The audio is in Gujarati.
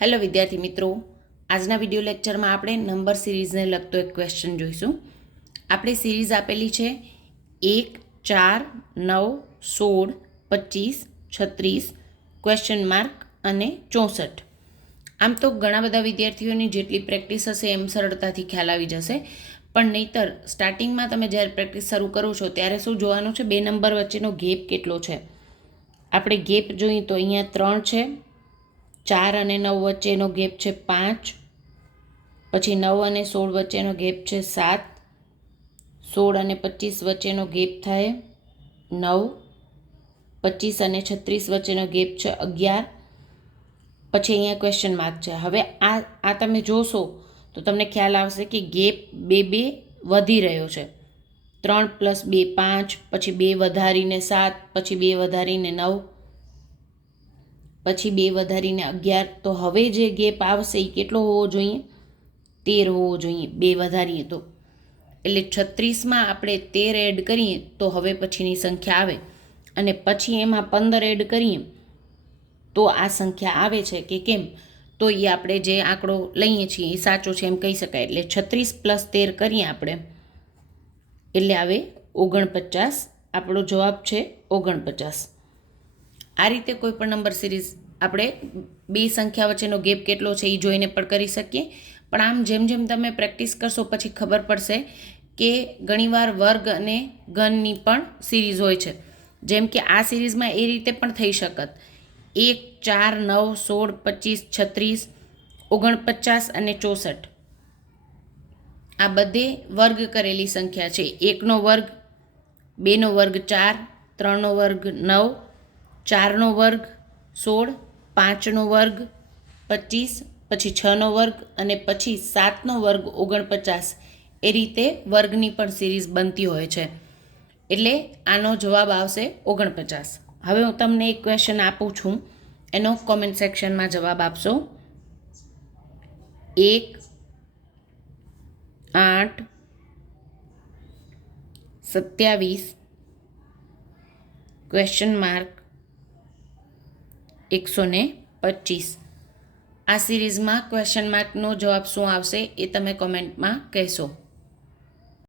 હેલો વિદ્યાર્થી મિત્રો, આજના વિડીયો લેક્ચરમાં આપણે નંબર સિરીઝને લગતો એક ક્વેશ્ચન જોઈશું. આપણે સિરીઝ આપેલી છે 1, 4, 9, 16, 25, 36, ક્વેશ્ચન માર્ક અને 64. આમ તો ઘણા બધા વિદ્યાર્થીઓની જેટલી પ્રેક્ટિસ હશે એમ સરળતાથી ખ્યાલ આવી જશે, પણ નહીંતર સ્ટાર્ટિંગમાં તમે જ્યારે પ્રેક્ટિસ શરૂ કરો છો ત્યારે શું જોવાનું છે, બે નંબર વચ્ચેનો ગેપ કેટલો છે. આપણે ગેપ જોઈએ તો અહીંયા 3 છે, 4 અને 9 વચ્ચેનો ગેપ છે 5, પછી 9 અને 16 વચ્ચેનો ગેપ છે 7, 16 અને 25 વચ્ચેનો ગેપ થાય 9, 25 અને 36 વચ્ચેનો ગેપ છે 11, પછી અહીંયા ક્વેશ્ચન માર્ક છે. હવે આ તમે જોશો તો તમને ખ્યાલ આવશે કે ગેપ બે વધી રહ્યો છે. 3 + 2 5, પછી 2 વધારીને 7, પછી 2 વધારીને 9, પછી 2 વધારીને 11. તો હવે જે ગેપ આવશે એ કેટલો હોવો જોઈએ? 13 હોવો જોઈએ, 2 વધારીએ તો. એટલે 36માં આપણે 13 એડ કરીએ તો હવે પછીની સંખ્યા આવે, અને પછી એમાં 15 એડ કરીએ તો આ સંખ્યા આવે છે કે કેમ, તો એ આપણે જે આંકડો લઈએ છીએ એ સાચો છે એમ કહી શકાય. એટલે 36 + 13 કરીએ આપણે એટલે આવે 49. આપણો જવાબ છે 49. આ રીતે કોઈ પણ નંબર સિરીઝ આપણે બે સંખ્યા વચ્ચેનો ગેપ કેટલો છે એ જોઈને પણ કરી શકીએ. પણ આમ જેમ જેમ તમે પ્રેક્ટિસ કરશો પછી ખબર પડશે કે ઘણીવાર વર્ગ અને ઘનની પણ સિરીઝ હોય છે. જેમ કે આ સિરીઝમાં એ રીતે પણ થઈ શકત 1, 4, 9, 16, 25, 36, 49 અને 64. આ બધે વર્ગ કરેલી સંખ્યા છે. 1નો વર્ગ, 2નો વર્ગ 4, 3નો વર્ગ 9, 4નો વર્ગ 16, 5નો વર્ગ 25, પછી 6નો વર્ગ અને પછી 7નો વર્ગ 49. એ રીતે વર્ગની પણ સિરીઝ બનતી હોય છે. એટલે આનો જવાબ આવશે 49. હવે હું તમને એક ક્વેશ્ચન આપું છું, એનો કોમેન્ટ સેક્શનમાં જવાબ આપશો. 1, 8, 27, ક્વેશ્ચન માર્ક 125. આ સિરીઝમાં ક્વેશ્ચન માર્કનો જવાબ શું આવશે એ તમે કોમેન્ટમાં કહેશો.